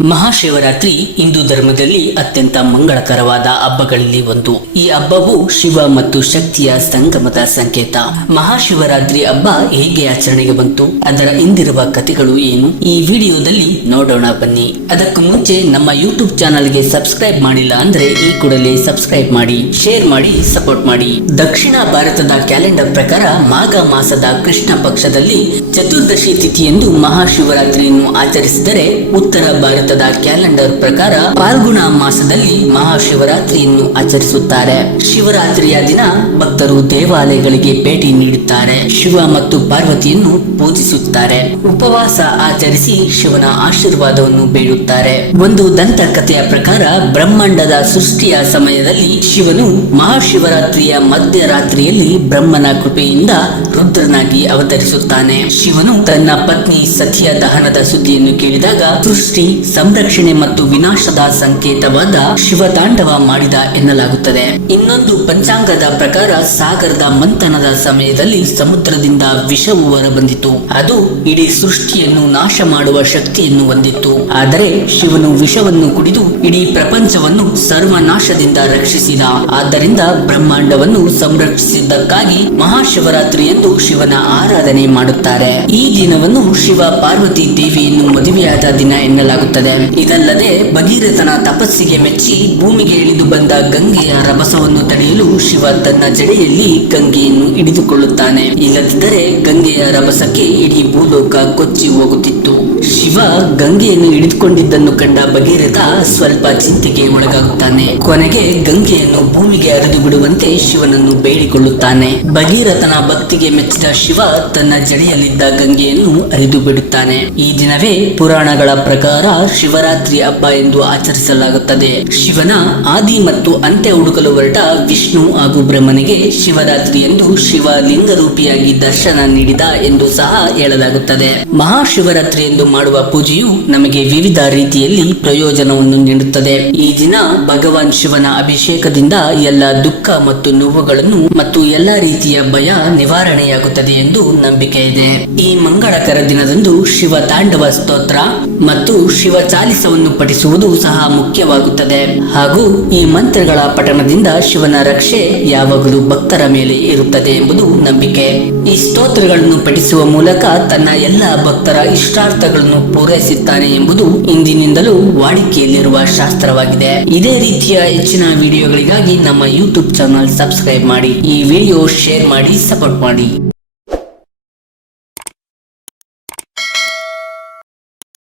ಮಹಾಶಿವರಾತ್ರಿ ಹಿಂದೂ ಧರ್ಮದಲ್ಲಿ ಅತ್ಯಂತ ಮಂಗಳಕರವಾದ ಹಬ್ಬಗಳಲ್ಲಿ ಒಂದು. ಈ ಹಬ್ಬವು ಶಿವ ಮತ್ತು ಶಕ್ತಿಯ ಸಂಗಮದ ಸಂಕೇತ. ಮಹಾಶಿವರಾತ್ರಿ ಹಬ್ಬ ಹೇಗೆ ಆಚರಣೆಗೆ ಬಂತು? ಅದರ ಹಿಂದಿರುವ ಕಥೆಗಳು ಏನು? ಈ ವಿಡಿಯೋದಲ್ಲಿ ನೋಡೋಣ ಬನ್ನಿ. ಅದಕ್ಕೂ ಮುಂಚೆ ನಮ್ಮ ಯೂಟ್ಯೂಬ್ ಚಾನಲ್ಗೆ ಸಬ್ಸ್ಕ್ರೈಬ್ ಮಾಡಿಲ್ಲ ಅಂದ್ರೆ ಈ ಕೂಡಲೇ ಸಬ್ಸ್ಕ್ರೈಬ್ ಮಾಡಿ, ಶೇರ್ ಮಾಡಿ, ಸಪೋರ್ಟ್ ಮಾಡಿ. ದಕ್ಷಿಣ ಭಾರತದ ಕ್ಯಾಲೆಂಡರ್ ಪ್ರಕಾರ ಮಾಘ ಮಾಸದ ಕೃಷ್ಣ ಪಕ್ಷದಲ್ಲಿ ಚತುರ್ದಶಿ ತಿಥಿಯಂದು ಮಹಾಶಿವರಾತ್ರಿಯನ್ನು ಆಚರಿಸಿದರೆ ಉತ್ತರ ಭಾರತದ ಕ್ಯಾಲೆಂಡರ್ ಪ್ರಕಾರ ಪಾಲ್ಗುಣ ಮಾಸದಲ್ಲಿ ಮಹಾಶಿವರಾತ್ರಿಯನ್ನು ಆಚರಿಸುತ್ತಾರೆ. ಶಿವರಾತ್ರಿಯ ದಿನ ಭಕ್ತರು ದೇವಾಲಯಗಳಿಗೆ ಭೇಟಿ ನೀಡುತ್ತಾರೆ. ಶಿವ ಮತ್ತು ಪಾರ್ವತಿಯನ್ನು ಪೂಜಿಸುತ್ತಾರೆ. ಉಪವಾಸ ಆಚರಿಸಿ ಶಿವನ ಆಶೀರ್ವಾದವನ್ನು ಬೇಡುತ್ತಾರೆ. ಒಂದು ದಂತಕಥೆಯ ಪ್ರಕಾರ ಬ್ರಹ್ಮಾಂಡದ ಸೃಷ್ಟಿಯ ಸಮಯದಲ್ಲಿ ಶಿವನು ಮಹಾಶಿವರಾತ್ರಿಯ ಮಧ್ಯರಾತ್ರಿಯಲ್ಲಿ ಬ್ರಹ್ಮನ ಕೃಪೆಯಿಂದ ರುದ್ರನಾಗಿ ಅವತರಿಸುತ್ತಾನೆ. ಶಿವನು ತನ್ನ ಪತ್ನಿ ಸತಿಯ ದಹನದ ಸುದ್ದಿಯನ್ನು ಕೇಳಿದಾಗ ಸೃಷ್ಟಿ ಸಂರಕ್ಷಣೆ ಮತ್ತು ವಿನಾಶದ ಸಂಕೇತವಾದ ಶಿವತಾಂಡವ ಮಾಡಿದ ಎನ್ನಲಾಗುತ್ತದೆ. ಇನ್ನೊಂದು ಪಂಚಾಂಗದ ಪ್ರಕಾರ ಸಾಗರದ ಮಂಥನದ ಸಮಯದಲ್ಲಿ ಸಮುದ್ರದಿಂದ ವಿಷವು ಹೊರಬಂದಿತು. ಅದು ಇಡೀ ಸೃಷ್ಟಿಯನ್ನು ನಾಶ ಮಾಡುವ ಶಕ್ತಿಯನ್ನು ಹೊಂದಿತ್ತು. ಆದರೆ ಶಿವನು ವಿಷವನ್ನು ಕುಡಿದು ಇಡೀ ಪ್ರಪಂಚವನ್ನು ಸರ್ವನಾಶದಿಂದ ರಕ್ಷಿಸಿದ. ಆದ್ದರಿಂದ ಬ್ರಹ್ಮಾಂಡವನ್ನು ಸಂರಕ್ಷಿಸಿದ್ದಕ್ಕಾಗಿ ಮಹಾಶಿವರಾತ್ರಿ ಎಂದು ಶಿವನ ಆರಾಧನೆ ಮಾಡುತ್ತಾರೆ. ಈ ದಿನವನ್ನು ಶಿವ ಪಾರ್ವತಿ ದೇವಿಯನ್ನು ಮದುವೆಯಾದ ದಿನ ಎನ್ನಲಾಗುತ್ತದೆ. ಇದಲ್ಲದೆ ಭಗೀರಥನ ತಪಸ್ಸಿಗೆ ಮೆಚ್ಚಿ ಭೂಮಿಗೆ ಇಳಿದು ಬಂದ ಗಂಗೆಯ ರಭಸವನ್ನು ತಡೆಯಲು ಶಿವ ತನ್ನ ಜಡೆಯಲ್ಲಿ ಗಂಗೆಯನ್ನು ಹಿಡಿದುಕೊಳ್ಳುತ್ತಾನೆ. ಇಲ್ಲದಿದ್ದರೆ ಗಂಗೆಯ ರಭಸಕ್ಕೆ ಇಡೀ ಭೂಲೋಕ ಕೊಚ್ಚಿ ಹೋಗುತ್ತಿತ್ತು. ಶಿವ ಗಂಗೆಯನ್ನು ಹಿಡಿದುಕೊಂಡಿದ್ದನ್ನು ಕಂಡ ಭಗೀರಥ ಸ್ವಲ್ಪ ಚಿಂತೆಗೆ ಒಳಗಾಗುತ್ತಾನೆ. ಕೊನೆಗೆ ಗಂಗೆಯನ್ನು ಭೂಮಿಗೆ ಹರಿದು ಬಿಡುವಂತೆ ಶಿವನನ್ನು ಬೇಡಿಕೊಳ್ಳುತ್ತಾನೆ. ಭಗೀರಥನ ಭಕ್ತಿಗೆ ಮೆಚ್ಚಿದ ಶಿವ ತನ್ನ ಜಡೆಯಲ್ಲಿದ್ದ ಗಂಗೆಯನ್ನು ಹರಿದು ಬಿಡುತ್ತಾನೆ. ಈ ದಿನವೇ ಪುರಾಣಗಳ ಪ್ರಕಾರ ಶಿವರಾತ್ರಿ ಹಬ್ಬ ಎಂದು ಆಚರಿಸಲಾಗುತ್ತದೆ. ಶಿವನ ಆದಿ ಮತ್ತು ಅಂತ್ಯ ಹುಡುಕಲು ಹೊರಟ ವಿಷ್ಣು ಹಾಗೂ ಬ್ರಹ್ಮನಿಗೆ ಶಿವರಾತ್ರಿ ಎಂದು ಶಿವ ಲಿಂಗರೂಪಿಯಾಗಿ ದರ್ಶನ ನೀಡಿದ ಎಂದು ಸಹ ಹೇಳಲಾಗುತ್ತದೆ. ಮಹಾಶಿವರಾತ್ರಿ ಎಂದು ಮಾಡುವ ಪೂಜೆಯು ನಮಗೆ ವಿವಿಧ ರೀತಿಯಲ್ಲಿ ಪ್ರಯೋಜನವನ್ನು ನೀಡುತ್ತದೆ. ಈ ದಿನ ಭಗವಾನ್ ಶಿವನ ಅಭಿಷೇಕದಿಂದ ಎಲ್ಲ ದುಃಖ ಮತ್ತು ನೋವುಗಳನ್ನು ಮತ್ತು ಎಲ್ಲ ರೀತಿಯ ಭಯ ನಿವಾರಣೆಯಾಗುತ್ತದೆ ಎಂದು ನಂಬಿಕೆ ಇದೆ. ಈ ಮಂಗಳಕರ ದಿನದಂದು ಶಿವ ತಾಂಡವ ಸ್ತೋತ್ರ ಮತ್ತು ಶಿವ ಚಾಲಿಸವನ್ನು ಪಠಿಸುವುದು ಸಹ ಮುಖ್ಯವಾಗುತ್ತದೆ. ಹಾಗೂ ಈ ಮಂತ್ರಗಳ ಪಠಣದಿಂದ ಶಿವನ ರಕ್ಷೆ ಯಾವಾಗಲೂ ಭಕ್ತರ ಮೇಲೆ ಇರುತ್ತದೆ ಎಂಬುದು ನಂಬಿಕೆ. ಈ ಸ್ತೋತ್ರಗಳನ್ನು ಪಠಿಸುವ ಮೂಲಕ ತನ್ನ ಎಲ್ಲ ಭಕ್ತರ ಇಷ್ಟಾರ್ಥಗಳನ್ನು ಪೂರೈಸುತ್ತಾನೆ ಎಂಬುದು ಇಂದಿನಿಂದಲೂ ವಾಡಿಕೆಯಲ್ಲಿರುವ ಶಾಸ್ತ್ರವಾಗಿದೆ. ಇದೇ ರೀತಿಯ ಹೆಚ್ಚಿನ ವಿಡಿಯೋಗಳಿಗಾಗಿ ನಮ್ಮ ಯೂಟ್ಯೂಬ್ ಚಾನಲ್ ಸಬ್ಸ್ಕ್ರೈಬ್ ಮಾಡಿ, ಈ ವಿಡಿಯೋ ಶೇರ್ ಮಾಡಿ, ಸಪೋರ್ಟ್ ಮಾಡಿ.